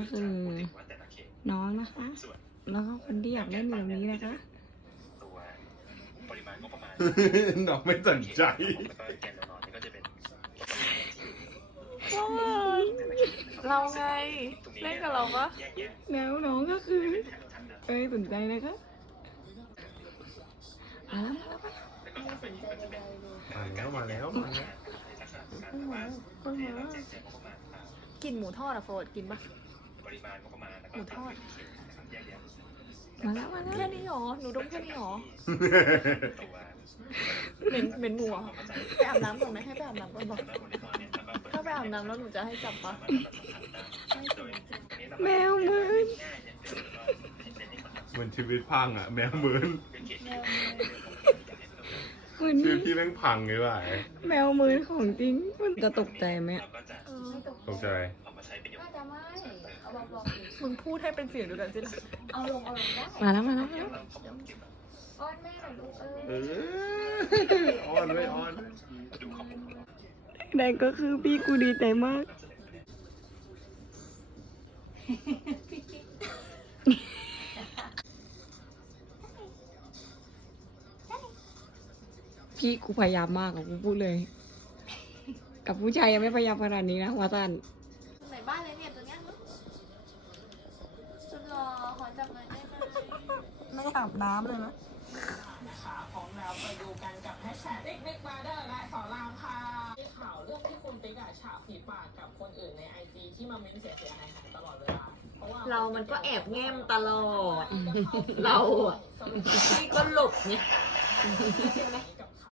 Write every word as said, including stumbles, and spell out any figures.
ก็คือน้องนะคะแล้วก็คนที่อยากเล่นอยู่ตรงนี้นะคะน้องไม่สนใจเราไงเล่นกับเราปะแล้วน้องก็คือไม่สนใจนะคะมาแล้วมาแล้วมาแล้วมาแล้วกินหมูทอดอะโฟดกินปะหมูทอดมาแล้วมาแล้วแค่นี้หรอหนูดมแค่นี้หรอเหม็นเหม็นหมูอะไปอาบน้ำก่อนไหมให้ไปอาบน้ำก่อนบอกถ้าไปอาบน้ำแล้วหนูจะให้จับปะแมวมืนเหมือนชีวิตพังอ่ะแมวเหมือนเหมือนชีวิตพี่แม่งพังไงวะแมวมืนของจริงมันจะตกใจไหมตกใจน่าจะไม่ เอาบอกบอกดิมึงพูดให้เป็นเสียงเดียวกันสินะเอาลงเอาลงได้มาแล้วมาแล้วมาแล้วอ้อนแม่หน่อยลูกเอเออออ้อนไว้อ้อนแต่ก็คือพี่กูดีใจมาก พี่กูพยายามมากอะกูพูดเลย กับผู้ชายยังไม่พยายามขนาดนี้นะวาตันไหนบ้านเลยเนี่ยตัวเนี้ยลูกสุดหล่อขอจับหน่อยได้ไหมไม่อาบน้ำเลยนะค่ะของเราไปดูกันกับแฮชแท็กเด็กเด็กบาร์เดอร์และสอนรามค่ะมีข่าวเรื่องที่คุณติ๊กอะฉาบฝีปากกับคนอื่นในไอจีที่มาเม้นเสียเสียหายหายตลอดเวลาเพราะว่าเรามันก็แอบแง้มตลอด เราอะพี่ก็หลบไงก